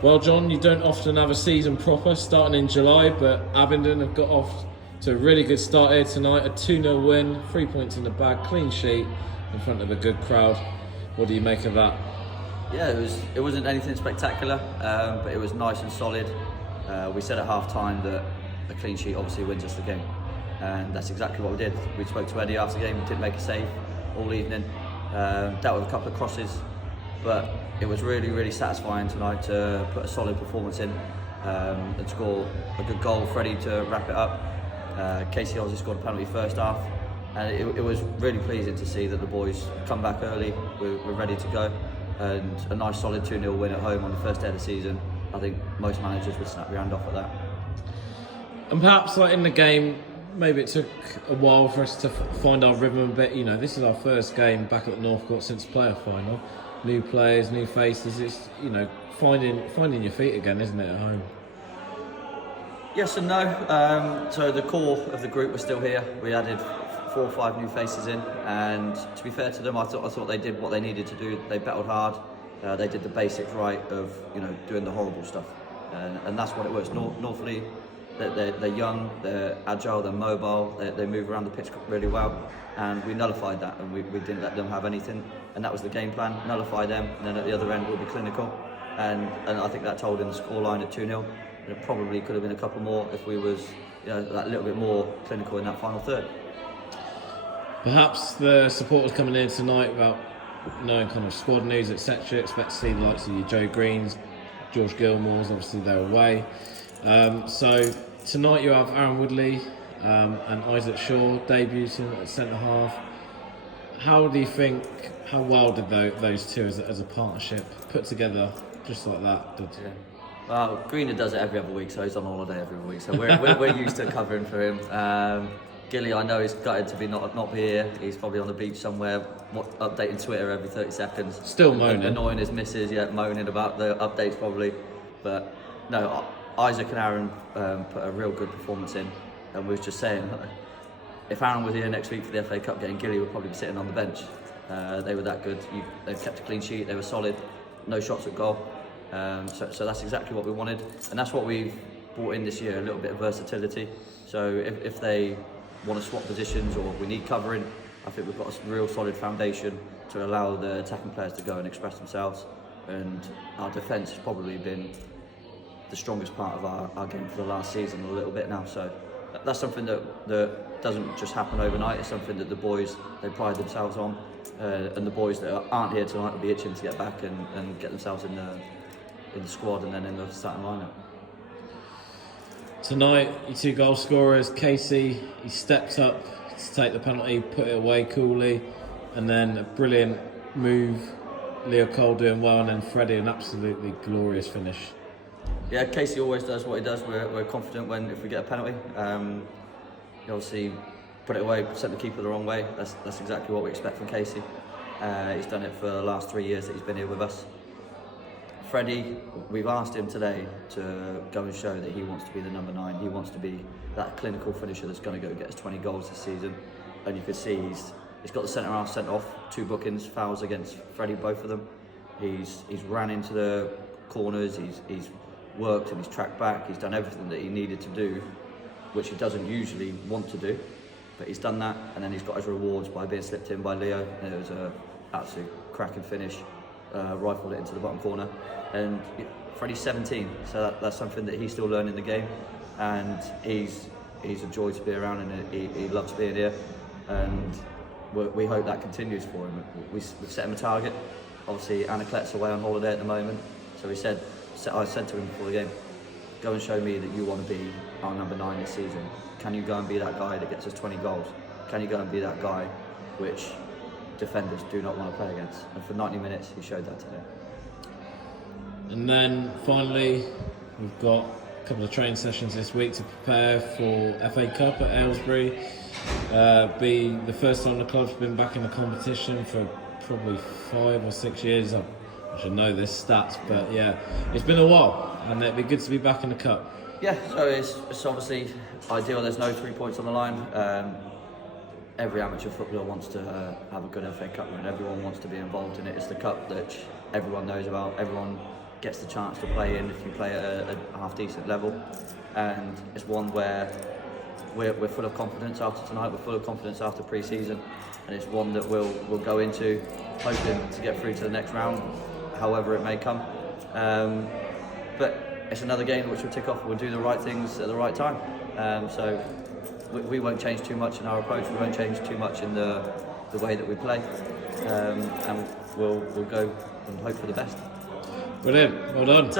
Well, John, you don't often have a season proper starting in July, but Abingdon have got off to a really good start here tonight. A 2-0 win, 3 points in the bag, clean sheet in front of a good crowd. What do you make of that? Yeah, it wasn't anything spectacular, but it was nice and solid. We said at half time that a clean sheet obviously wins us the game, and that's exactly what we did. We spoke to Eddie after the game, didn't make a save all evening, dealt with a couple of crosses, but it was really, really satisfying tonight to put a solid performance in and score a good goal. Freddie to wrap it up. Casey obviously scored a penalty first half, and it was really pleasing to see that the boys come back early. We're ready to go, and a nice solid 2-0 win at home on the first day of the season. I think most managers would snap their hand off at that. And perhaps like in the game, maybe it took a while for us to find our rhythm a bit. You know, this is our first game back at the North Court since playoff final. New players, new faces. It's, you know, finding your feet again, isn't it, at home? Yes and no. So the core of the group was still here. We added 4 or 5 new faces in, and to be fair to them, I thought they did what they needed to do. They battled hard. They did the basics right of, you know, doing the horrible stuff, and that's what it was. North Leigh, they're young, they're agile, they're mobile, they move around the pitch really well, and we nullified that, and we didn't let them have anything, and that was the game plan: nullify them, and then at the other end we'll be clinical, and I think that told in the scoreline at 2-0. And it probably could have been a couple more if we was, you know, that little bit more clinical in that final third. Perhaps the supporters coming in tonight without knowing kind of squad news, etc. Expect to see the likes of your Joe Greens, George Gilmore's. Obviously they're away. So tonight you have Aaron Woodley and Isaac Shaw debuting at centre half. How do you think? How well did those two as a partnership put together just like that? Yeah. Well, Greener does it every other week, so he's on holiday every week. So we're used to covering for him. Gilly, I know he's gutted to be not be here. He's probably on the beach somewhere, updating Twitter every 30 seconds. Still moaning. Annoying his missus, moaning about the updates probably. But no, Isaac and Aaron put a real good performance in. And we was just saying, if Aaron was here next week for the FA Cup game, Gilly would probably be sitting on the bench. They were that good. They kept a clean sheet, they were solid, no shots at goal. So that's exactly what we wanted, and that's what we've brought in this year, a little bit of versatility. So if they want to swap positions or we need covering, I think we've got a real solid foundation to allow the attacking players to go and express themselves, and our defence has probably been the strongest part of our game for the last season a little bit now. So that's something that doesn't just happen overnight. It's something that the boys, they pride themselves on, and the boys that aren't here tonight will be itching to get back and get themselves in the squad and then in the starting lineup. Tonight, your 2 goal scorers, Casey, he stepped up to take the penalty, put it away coolly, and then a brilliant move, Leo Cole doing well, and then Freddie, an absolutely glorious finish. Yeah, Casey always does what he does. We're confident if we get a penalty. He obviously put it away, sent the keeper the wrong way. That's exactly what we expect from Casey. He's done it for the last 3 years that he's been here with us. Freddie, we've asked him today to go and show that he wants to be the number 9. He wants to be that clinical finisher that's going to go get us 20 goals this season. And you can see he's got the centre half sent off, 2 bookings, fouls against Freddie, both of them. He's ran into the corners, he's worked and he's tracked back. He's done everything that he needed to do, which he doesn't usually want to do. But he's done that, and then he's got his rewards by being slipped in by Leo. And it was an absolute cracking finish. Rifled it into the bottom corner, and Freddie's 17, so that's something that he's still learning the game, and he's a joy to be around, and he loves being here, and we hope that continues for him. We've set him a target. Obviously Anaclet's away on holiday at the moment, so I said to him before the game, go and show me that you want to be our number 9 this season. Can you go and be that guy that gets us 20 goals? Can you go and be that guy which defenders do not want to play against? And for 90 minutes he showed that today. And then finally we've got a couple of training sessions this week to prepare for FA Cup at Aylesbury. Be the first time the club's been back in the competition for probably 5 or 6 years. I should know this stats, but yeah, it's been a while, and it'd be good to be back in the cup. Yeah, so it's obviously ideal. There's no 3 points on the line. Every amateur footballer wants to have a good FA Cup run. Everyone wants to be involved in it. It's the cup that everyone knows about. Everyone gets the chance to play in if you play at a half decent level, and it's one where we're full of confidence after tonight. We're full of confidence after pre-season, and it's one that we'll go into hoping to get through to the next round, however it may come. But it's another game which we'll tick off. We'll do the right things at the right time. So we won't change too much in our approach. We won't change too much in the way that we play, and we'll go and hope for the best. Brilliant. Well done.